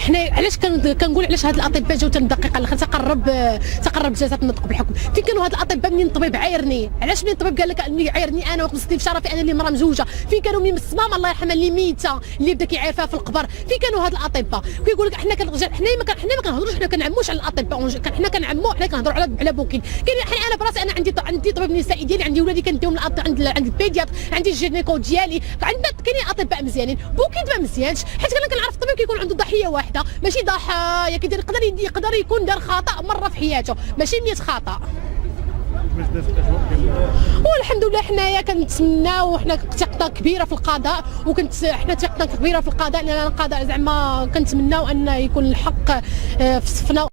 حنا علاش كنقول علاش هاد الاطباء جاو الدقيقه الاخيره تقرب جلسه النطق بالحكم. فين كانوا هاد الاطباء منين الطبيب عايرني؟ علاش منين الطبيب قال لك اني عايرني انا وخصني في شرفي انا اللي مرا مزوجه؟ فين كانوا من السمام الله يرحمها اللي ميته اللي بدا كيعاير فيها في القبر؟ فين كانوا هاد الاطباء؟ كيقول لك حنا ما كنهضروش، حنا كنعموش على الاطباء، حنا كنهضروا على بوكين. كاين انا براسي انا عندي طبيب نسائي ديالي، عندي ولادي كنديهم عند البيدياتر، عندي الجينيكو ديالي، عندنا كاينين اطباء مزيانين. بوكين ما مزيانش حيت انا كنعرف الطبيب كيكون عنده ضحيه واحده، ماشي ضحايا يقدر يكون دار خطا مره في حياته، ماشي 100 خطا. والحمد لله حنايا كنتسناو، حنا ثقه كبيره في القضاء، حنا ثقه كبيره في القضاء، لان القضاء زعما كنتمناو ان يكون الحق في صفنا.